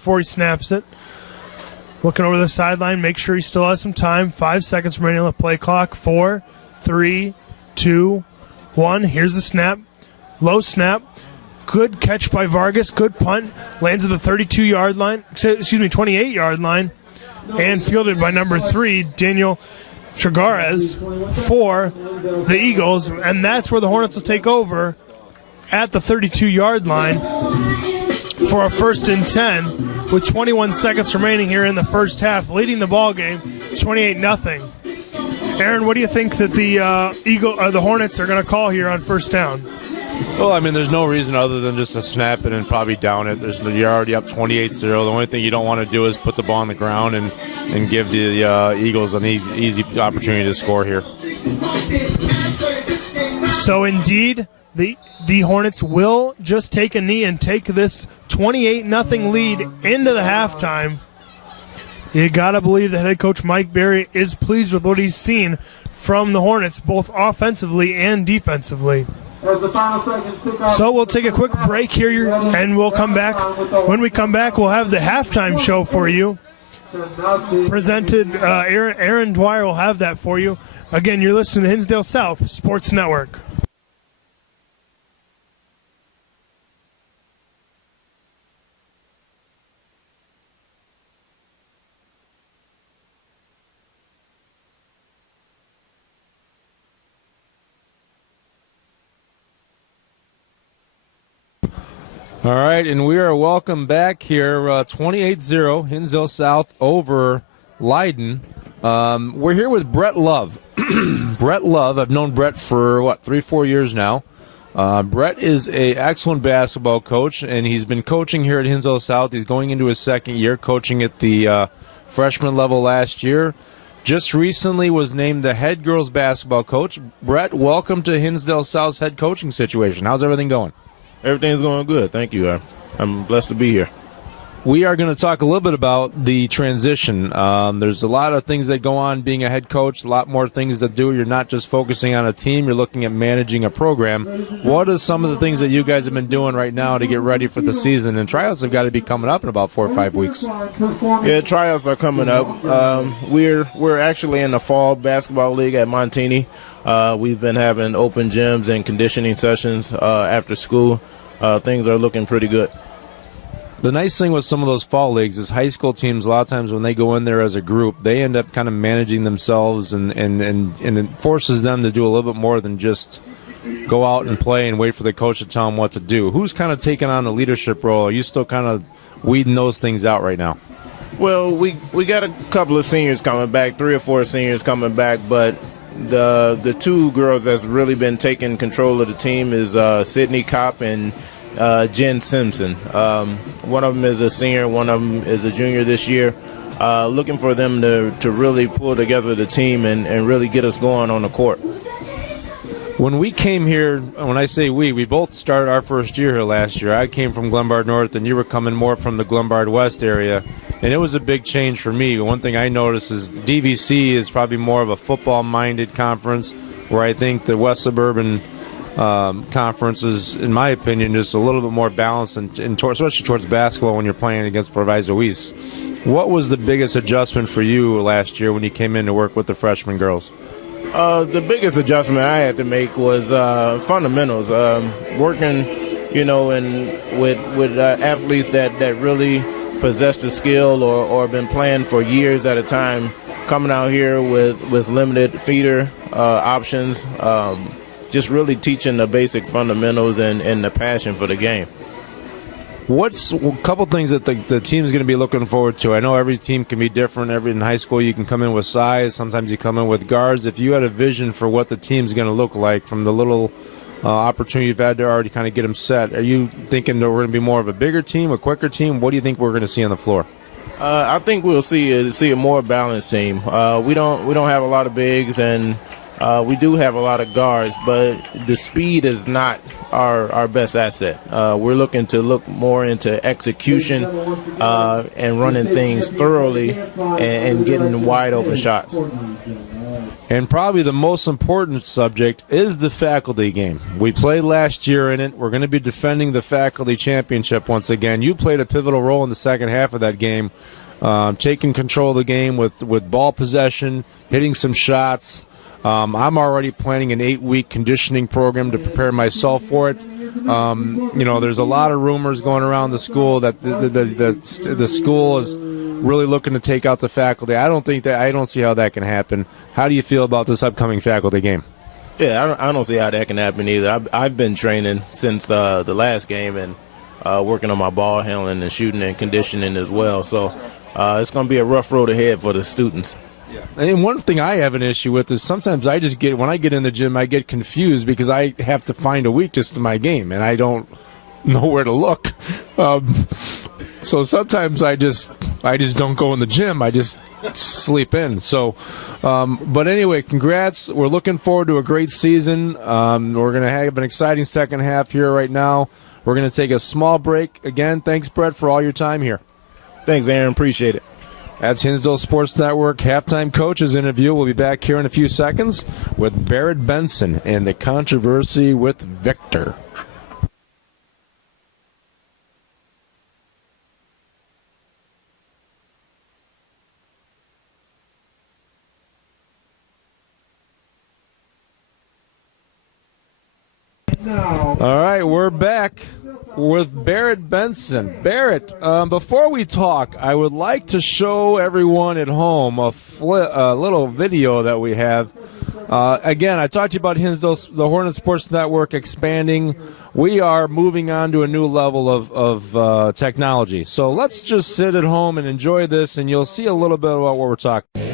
before he snaps it. Looking over the sideline, make sure he still has some time. 5 seconds remaining on the play clock. 4, 3, 2, 1. Here's the snap. Low snap. Good catch by Vargas. Good punt. Lands at the 32-yard line. 28-yard line. And fielded by number 3, Daniel Tragares, for the Eagles. And that's where the Hornets will take over at the 32-yard line for a 1st and 10 with 21 seconds remaining here in the first half, leading the ball game 28-0. Aaron, what do you think that the Hornets are going to call here on first down? Well, I mean, there's no reason other than just to snap it and probably down it. You're already up 28-0. The only thing you don't want to do is put the ball on the ground and give the Eagles an easy opportunity to score here. So, indeed, the Hornets will just take a knee and take this 28-0 lead into the halftime. You got to believe that head coach Mike Berry is pleased with what he's seen from the Hornets, both offensively and defensively. So we'll take a quick break here, and we'll come back. When we come back, we'll have the halftime show for you. Presented, Aaron Dwyer will have that for you. Again, you're listening to Hinsdale South Sports Network. All right, and we are welcome back here, 28-0, Hinsdale South over Leyden. We're here with Brett Love. Brett Love, I've known Brett for, 3-4 years now. Brett is an excellent basketball coach, and he's been coaching here at Hinsdale South. He's going into his second year, coaching at the freshman level last year. Just recently was named the head girls basketball coach. Brett, welcome to Hinsdale South's head coaching situation. How's everything going? Everything's going good. Thank you. I'm blessed to be here. We are going to talk a little bit about the transition. There's a lot of things that go on being a head coach, a lot more things to do. You're not just focusing on a team. You're looking at managing a program. What are some of the things that you guys have been doing right now to get ready for the season? And tryouts have got to be coming up in about 4 or 5 weeks. Yeah, tryouts are coming up. We're actually in the fall basketball league at Montini. We've been having open gyms and conditioning sessions after school. Things are looking pretty good. The nice thing with some of those fall leagues is high school teams, a lot of times when they go in there as a group, they end up kind of managing themselves, and it forces them to do a little bit more than just go out and play and wait for the coach to tell them what to do. Who's kind of taking on the leadership role? Are you still kind of weeding those things out right now? Well, we got a couple of seniors coming back, 3 or 4 seniors coming back, but the 2 girls that's really been taking control of the team is Sydney Kopp and Jen Simpson. One of them is a senior, one of them is a junior this year. Looking for them to really pull together the team and really get us going on the court. When we came here, when I say we both started our first year here last year. I came from Glenbard North, and you were coming more from the Glenbard West area, and it was a big change for me. One thing I noticed is DVC is probably more of a football-minded conference, where I think the West Suburban conference is, in my opinion, just a little bit more balanced, especially towards basketball when you're playing against Proviso East. What was the biggest adjustment for you last year when you came in to work with the freshman girls? The biggest adjustment I had to make was fundamentals. Working, with athletes that really possess the skill or been playing for years at a time, coming out here with limited feeder options. Just really teaching the basic fundamentals and the passion for the game. What's a couple things that the team's going to be looking forward to? I know every team can be different. In high school, you can come in with size. Sometimes you come in with guards. If you had a vision for what the team's going to look like from the little opportunity you've had to already kind of get them set, are you thinking that we're going to be more of a bigger team, a quicker team? What do you think we're going to see on the floor? I think we'll see a more balanced team. We don't have a lot of bigs, and we do have a lot of guards, but the speed is not our best asset. We're looking to look more into execution and running things thoroughly and getting wide open shots. And probably the most important subject is the faculty game. We played last year in it. We're going to be defending the faculty championship once again. You played a pivotal role in the second half of that game, taking control of the game with ball possession, hitting some shots. I'm already planning an 8-week conditioning program to prepare myself for it. There's a lot of rumors going around the school that the school is really looking to take out the faculty. I don't see how that can happen. How do you feel about this upcoming faculty game? Yeah, I don't see how that can happen either. I've been training since the last game and working on my ball handling and shooting and conditioning as well. So it's going to be a rough road ahead for the students. Yeah. And one thing I have an issue with is sometimes when I get in the gym, I get confused because I have to find a weakness to my game, and I don't know where to look. So sometimes I just don't go in the gym. I just sleep in. So, but anyway, congrats. We're looking forward to a great season. We're going to have an exciting second half here right now. We're going to take a small break. Again, thanks, Brett, for all your time here. Thanks, Aaron. Appreciate it. That's Hinsdale Sports Network halftime coaches interview. We'll be back here in a few seconds with Barrett Benson and the controversy with Victor. All right, we're back with Barrett Benson. Barrett, before we talk, I would like to show everyone at home a little video that we have. Again, I talked to you about Hinsdale, the Hornet Sports Network expanding. We are moving on to a new level of technology. So let's just sit at home and enjoy this, and you'll see a little bit about what we're talking about.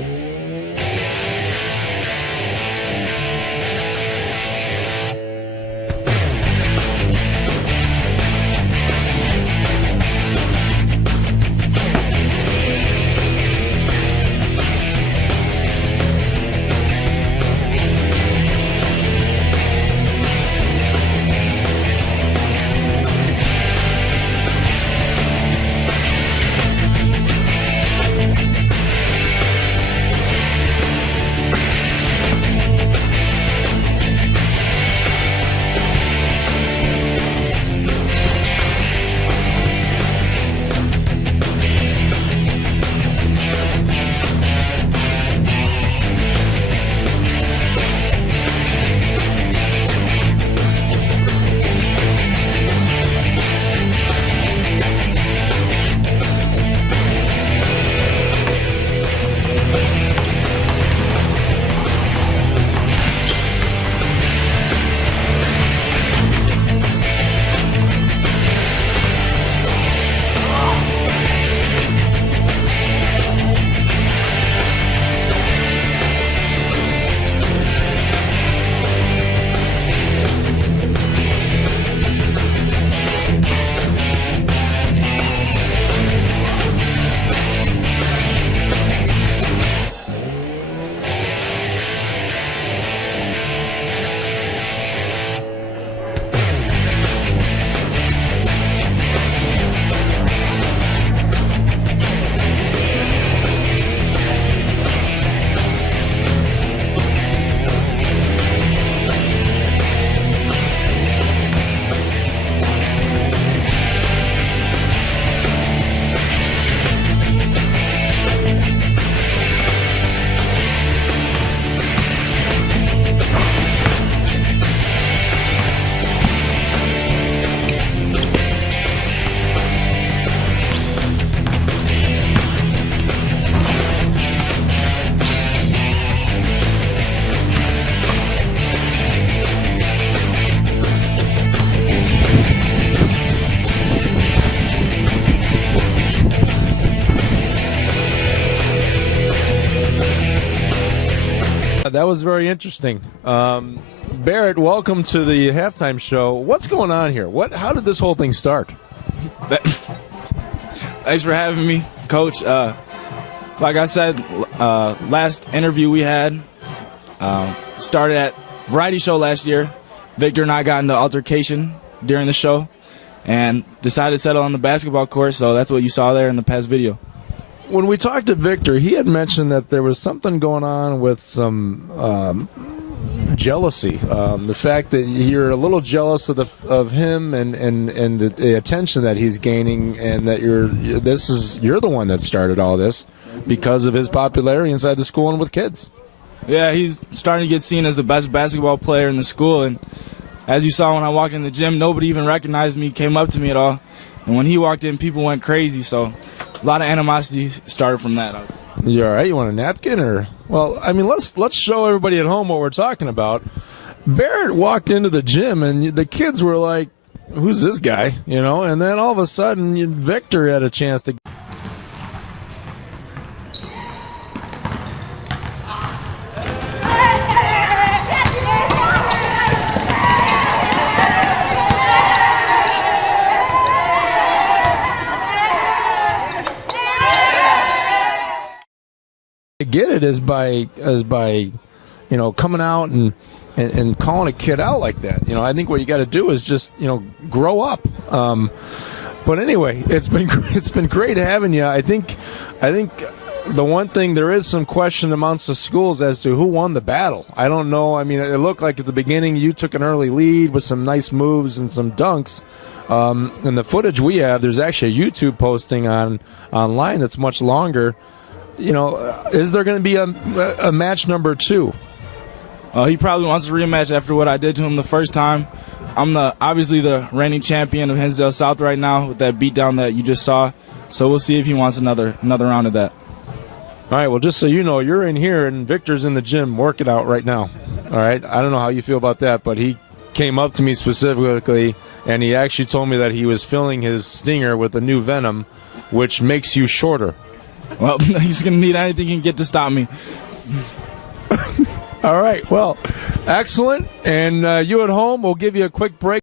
That was very interesting. Barrett, welcome to the halftime show. What's going on here? How did this whole thing start? Thanks for having me, Coach. Like I said, last interview we had started at Variety Show last year. Victor and I got into altercation during the show and decided to settle on the basketball court, so that's what you saw there in the past video. when we talked to Victor, he had mentioned that there was something going on with some jealousy. The fact that you're a little jealous of him and the attention that he's gaining, and that you're the one that started all this because of his popularity inside the school and with kids. Yeah, he's starting to get seen as the best basketball player in the school, and as you saw when I walked in the gym, nobody even recognized me, came up to me at all. And when he walked in, people went crazy, so a lot of animosity started from that. You all right? You want a napkin? Or, well, I mean, let's show everybody at home what we're talking about. Barrett walked into the gym, and the kids were like, who's this guy? You know, and then all of a sudden, Victor had a chance to... get it is by coming out and calling a kid out like that. I think what you got to do is just grow up. But anyway, it's been great having you. I think the one thing, there is some question amongst the schools as to who won the battle. I don't know. I mean, it looked like at the beginning you took an early lead with some nice moves and some dunks. And the footage we have, there's actually a YouTube posting online that's much longer. Is there going to be a match number 2? He probably wants a rematch after what I did to him the first time. I'm obviously the reigning champion of Hinsdale South right now with that beatdown that you just saw. So we'll see if he wants another round of that. All right, well, just so you know, you're in here and Victor's in the gym working out right now. All right, I don't know how you feel about that, but he came up to me specifically, and he actually told me that he was filling his stinger with a new venom, which makes you shorter. Well, he's going to need anything he can get to stop me. All right, well, excellent. And you at home, we'll give you a quick break.